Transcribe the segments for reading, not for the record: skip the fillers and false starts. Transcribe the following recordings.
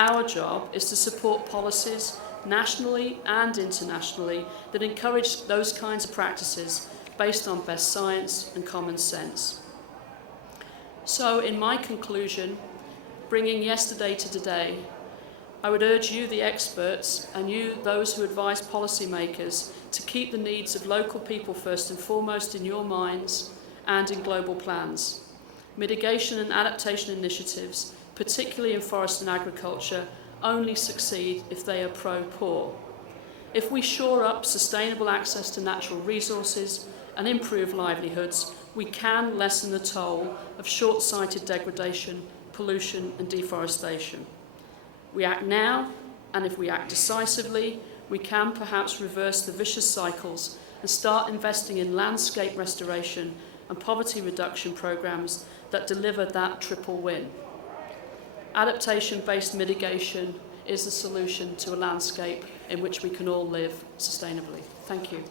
Our job is to support policies nationally and internationally that encourage those kinds of practices based on best science and common sense. So, in my conclusion, bringing yesterday to today, I would urge you, the experts, and you, those who advise policymakers, to keep the needs of local people first and foremost in your minds and in global plans. Mitigation and adaptation initiatives, particularly in forest and agriculture, only succeed if they are pro-poor. If we shore up sustainable access to natural resources and improve livelihoods, we can lessen the toll of short-sighted degradation, pollution and deforestation. We act now, and if we act decisively, we can perhaps reverse the vicious cycles and start investing in landscape restoration and poverty reduction programs that deliver that triple win. Adaptation-based mitigation is the solution to a landscape in which we can all live sustainably. Thank you.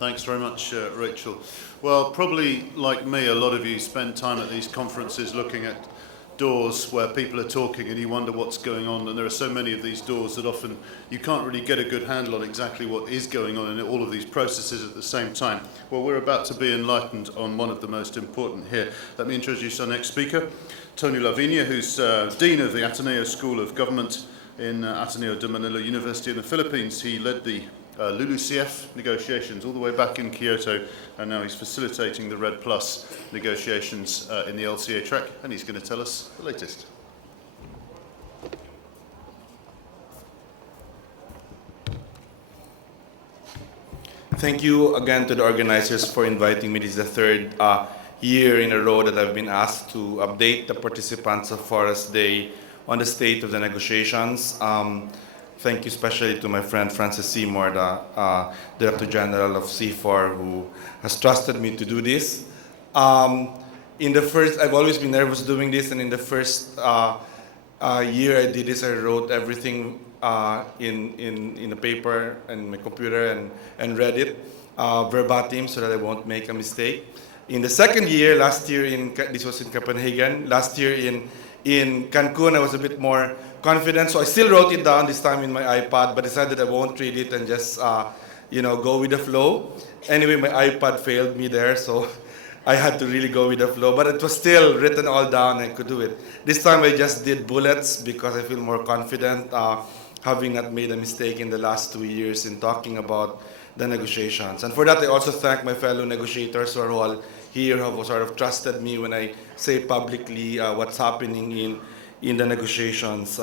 Thanks very much, Rachel. Well, probably like me, a lot of you spend time at these conferences looking at doors where people are talking and you wonder what's going on, and there are so many of these doors that often you can't really get a good handle on exactly what is going on in all of these processes at the same time. Well, we're about to be enlightened on one of the most important here. Let me introduce our next speaker, Tony Lavinia, who's Dean of the Ateneo School of Government in Ateneo de Manila University in the Philippines. He led the LULUCF negotiations all the way back in Kyoto, and now he's facilitating the RED Plus negotiations in the LCA track, and he's going to tell us the latest. Thank you again to the organizers for inviting me. This is the third year in a row that I've been asked to update the participants of Forest Day on the state of the negotiations. Thank you especially to my friend Francis Seymour, the Director General of C4, who has trusted me to do this. I've always been nervous doing this, and in the first year I did this, I wrote everything in the paper and my computer and read it verbatim so that I won't make a mistake. In the second year, last year this was in Copenhagen, last year in Cancun, I was a bit more confident, so I still wrote it down this time in my iPad, but decided I won't read it and just go with the flow. Anyway, my iPad failed me there, so I had to really go with the flow, but it was still written all down and I could do it. This time I just did bullets because I feel more confident, having not made a mistake in the last 2 years in talking about the negotiations. And for that, I also thank my fellow negotiators who are all here, who have sort of trusted me when I say publicly what's happening in the negotiations.